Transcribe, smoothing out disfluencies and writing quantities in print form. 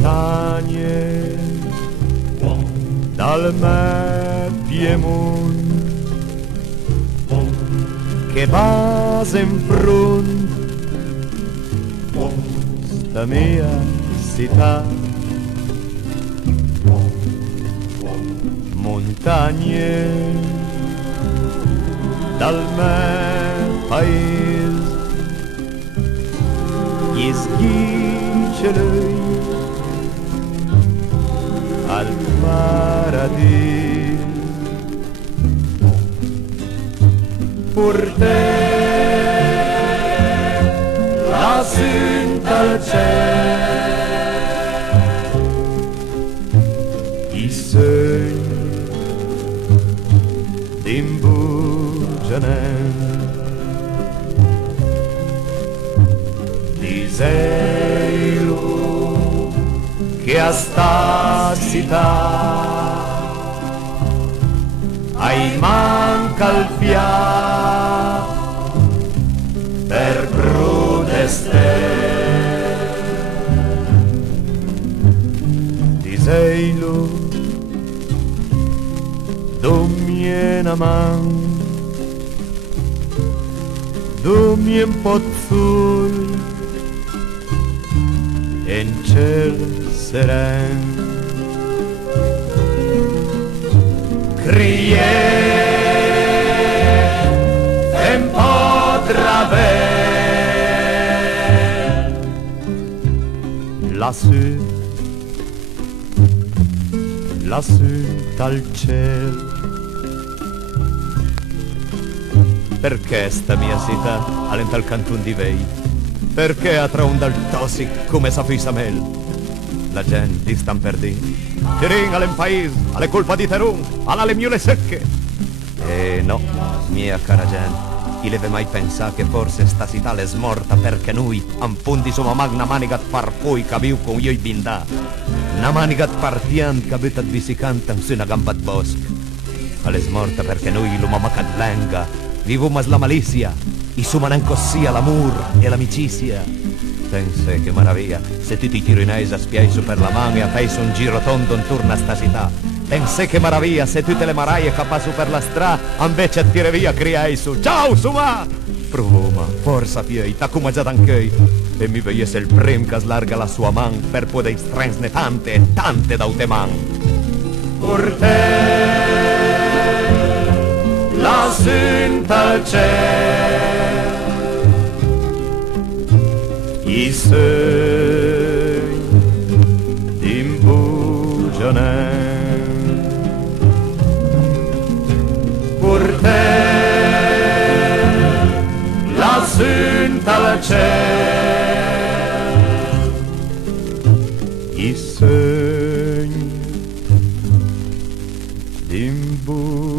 montagne dal me Piemonte che basa in front sta mia città, montagne dal me paese gli sghiaccioli al paradiso. Per te la senta al cielo, i sogni d'imbugianen, diselo che a sta città ai manca il fiato per protestare. Diselo domiena man, domien pozzul in ciel seren. Crié en potrà ver lassù dal cielo. Perché sta mia città all'enta al cantun di vei? Perché attraonda il tossic come sa fisa mel? La gente di stan perdendo. Tirin all'en paese, alle colpa di Terun, alle miule secche. E no, mia cara gente, chi deve mai pensare che forse sta città è smorta perché noi ampundi su una magna manigat farfui che viu con io i bindà. Una manigat partian che abitat visicantan su una gamba di bosco. Alle smorta perché noi lo mamacat lenga, vivumas la malizia, i sumanen cossia l'amor e l'amicizia. Pense che maraviglia, se tu ti tirinesi a spiai su per la mano e a fai un giro tondo intorno a sta città. Pense che maraviglia, se tu te le maraie capà su per la strada, invece a tire via criai su. Ciao, suma! Provoma, forza piei, t'accuma già d'anchei. E mi veiesse il prim che slarga la sua man per poter strensne tante e tante da te man. Per te la senta al cielo, i sogni d'imbugianen. Per te la senta al cielo, i sogni d'imbugianen.